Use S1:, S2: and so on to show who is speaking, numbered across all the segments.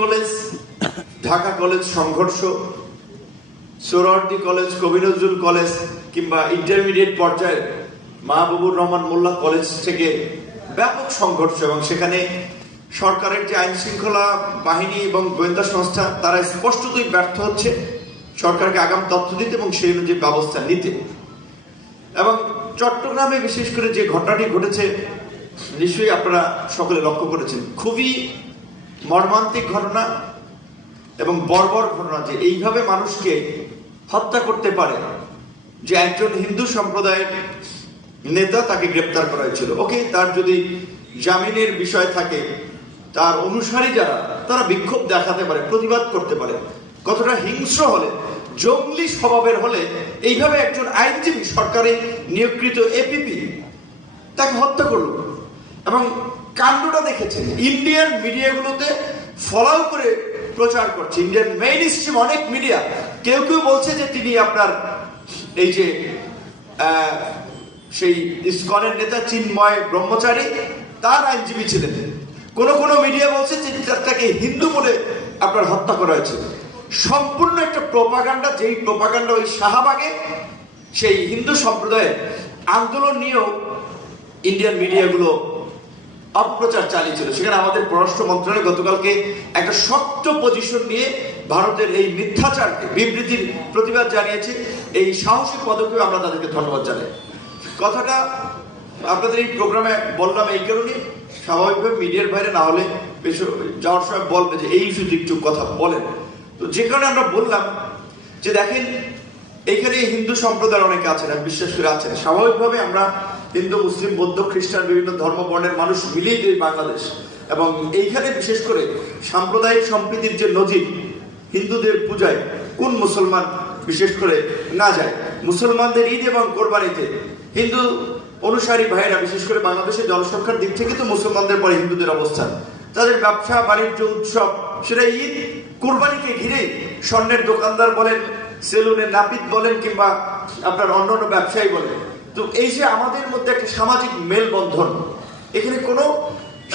S1: College, Dhaka college সংঘর্ষ, Suhrawardy college, কবি Nazrul college, কিংবা ইন্টারমিডিয়েট পর্যায়ে মাহবুবুর রহমান মোল্লা কলেজ থেকে ব্যাপক সংঘর্ষ এবং সেখানে সরকারের যে আইন শৃঙ্খলা বাহিনী এবং গোয়েন্দা সংস্থা, তারা স্পষ্টতই ব্যর্থ হচ্ছে। সরকারকে আগাম তথ্য দিতে এবং সেই অনুযায়ী ব্যবস্থা নিতে। এবং চট্টগ্রামে বিশেষ করে যে ঘটনাটি ঘটেছে, নিশ্চয়ই আপনারা সকলে লক্ষ্য করেছেন, খুবই মর্মান্তিক ঘটনা এবং বর্বর ঘটনা যে এইভাবে মানুষকে হত্যা করতে পারে যে একজন হিন্দু সম্প্রদায়ের নেতা তাকে গ্রেপ্তার করা হয়েছিল। ওকে, তার যদি জামিনের বিষয় থাকে, তার অনুসারী যারা, তারা বিক্ষোভ দেখাতে পারে, প্রতিবাদ করতে পারে। কতটা হিংস্র হলে, জঙ্গলি স্বভাবের হলে এইভাবে একজন আইনজীবী সরকারি নিয়োগকৃত এপিপি তাকে হত্যা করল। এবং কাণ্ডটা দেখেছেন? ইন্ডিয়ান মিডিয়াগুলোতে ফলাও করে প্রচার করছে। ইন্ডিয়ান মেইন স্ট্রিম অনেক মিডিয়া কেউ কেউ বলছে যে তিনি আপনার এই যে সেই ইস্কনের নেতা চিন্ময় ব্রহ্মচারী, তার আইনজীবী ছিলেন কোন কোন মিডিয়া বলছে যে তাকে হিন্দু বলে আপনার হত্যা করা হয়েছে। সম্পূর্ণ একটা প্রপাগান্ডা যেই প্রপাগান্ডা ওই শাহবাগে, সেই হিন্দু সম্প্রদায়ের আন্দোলন নিয়েও ইন্ডিয়ান মিডিয়াগুলো অপপ্রচার চালিয়েছিল। সেখানে আমাদের পররাষ্ট্র মন্ত্রণালয় গতকালকে একটা শক্ত পজিশন নিয়ে ভারতের এই মিথ্যাচারকে, বিবৃতির প্রতিবাদ জানিয়েছে। এই সাহসিক পদক্ষেপে আমরা তাদেরকে ধন্যবাদ জানাই। কথাটা আপনাদের এই প্রোগ্রামে বললাম এই কারণে স্বাভাবিকভাবে মিডিয়ার বাইরে না হলে বেশ যাওয়ার সময় বলবে যে, এই ইস্যুতে একটু কথা বলেন। তো যে কারণে আমরা বললাম যে, দেখেন এইখানে হিন্দু সম্প্রদায়ের অনেকে আছেন, আমি বিশ্বাস করে আছেন। স্বাভাবিকভাবে আমরা হিন্দু, মুসলিম, বৌদ্ধ, খ্রিস্টান, বিভিন্ন ধর্ম, বর্ণের মানুষ মিলিয়ে এই বাংলাদেশ। এবং এইখানে বিশেষ করে সাম্প্রদায়িক সম্প্রীতির যে নজির হিন্দুদের পূজায়, কোন মুসলমান বিশেষ করে না যায়? মুসলমানদের ঈদ এবং কোরবানিতে হিন্দু অনুসারী ভাইয়েরা, বিশেষ করে বাংলাদেশের জনসংখ্যার দিক থেকে তো মুসলমানদের পরে হিন্দুদের অবস্থান। তাদের ব্যবসা, বাণিজ্য, উৎসব, সেটা ঈদ, কোরবানিকে ঘিরেই স্বর্ণের দোকানদার বলেন সেলুনের নাপিত বলেন কিংবা আপনার অন্য অন্য ব্যবসায়ী বলেন। তো এই যে আমাদের মধ্যে একটা সামাজিক মেলবন্ধন, এখানে কোনো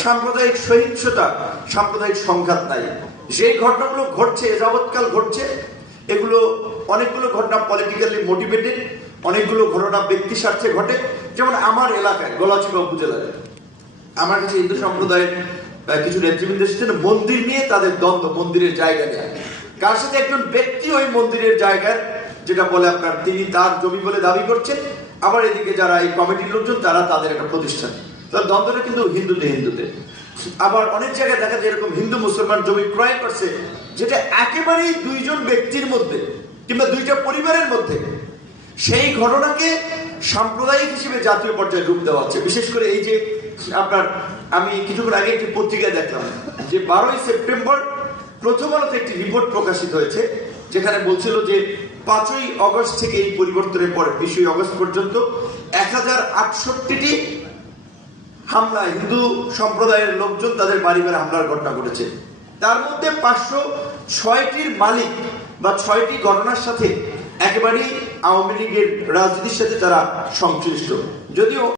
S1: সাম্প্রদায়িক সহিংসতা, সাম্প্রদায়িক সংঘাত নাই। যেই ঘটনাগুলো ঘটছে যাবৎকাল ঘটছে, এগুলো অনেকগুলো ঘটনা পলিটিক্যালি মোটিভেটেড অনেকগুলো ঘটনা ব্যক্তি স্বার্থে ঘটে। যেমন আমার এলাকায় গলাচিপা উপজেলায় আমার কাছে হিন্দু সম্প্রদায়ের কিছু নেতৃবৃন্দ মন্দির নিয়ে তাদের দ্বন্দ্ব, মন্দিরের জায়গা নিয়ে কার সাথে একজন ব্যক্তি ওই মন্দিরের জায়গার যেটা বলে আপনার তিনি তার জমি বলে দাবি করছেন, আবার এদিকে যারা এই কমিটির লোকজন, তারা তাদের একটা প্রতিষ্ঠান। তার দ্বন্দ্বটা কিন্তু হিন্দুতে হিন্দুতে। আবার অনেক জায়গায় দেখা যায় এরকম হিন্দু মুসলমান জমি ক্রয় করছে, যেটা একেবারেই দুইজন ব্যক্তির মধ্যে, কিংবা দুইটা পরিবারের মধ্যে। সেই ঘটনাকে সাম্প্রদায়িক হিসেবে জাতীয় পর্যায়ে রূপ দেওয়া হচ্ছে। বিশেষ করে এই যে আপনার, আমি কিছুক্ষণ আগে একটি পত্রিকায় দেখলাম, যে বারোই সেপ্টেম্বর প্রথম আলোতে একটি রিপোর্ট প্রকাশিত হয়েছে, যেখানে বলছিল যে পাঁচই অগস্ট থেকে এই পরিবর্তনের পরে, বিশই অগস্ট পর্যন্ত এক হাজার আটষট্টিটি হামলা হিন্দু সম্প্রদায়ের লোকজন তাদের বাড়ি বাড়ি হামলার ঘটনা ঘটেছে। তার মধ্যে পাঁচশো ছয়টির মালিক বা ছয়টি ঘটনার সাথে একেবারেই আওয়ামী লীগের রাজনীতির সাথে তারা সংশ্লিষ্ট। যদিও